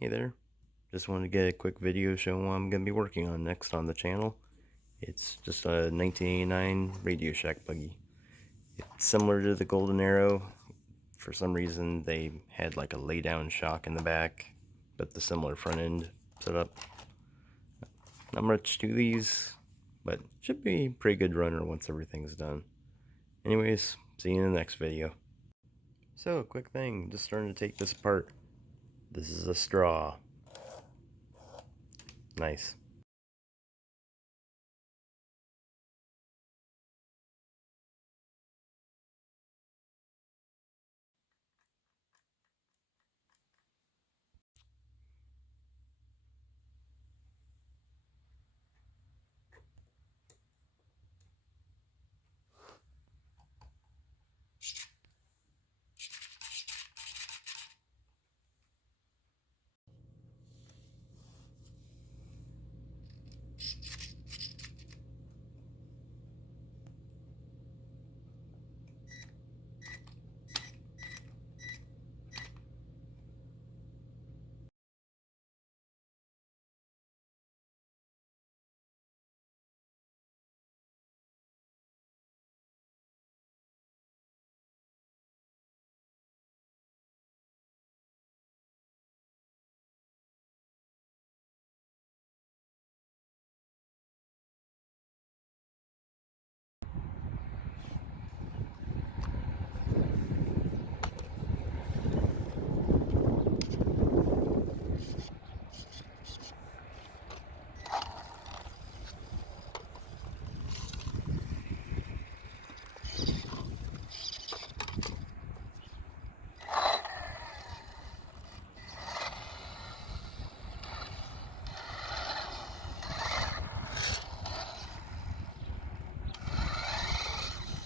Hey there, just wanted to get a quick video showing what I'm going to be working on next on the channel. It's just a 1989 RadioShack buggy. It's similar to the Golden Arrow. For some reason they had like a lay down shock in the back, but the similar front end setup. Not much to these, but should be a pretty good runner once everything's done. Anyways, see you in the next video. So, a quick thing, just starting to take this apart. This is a straw. Nice.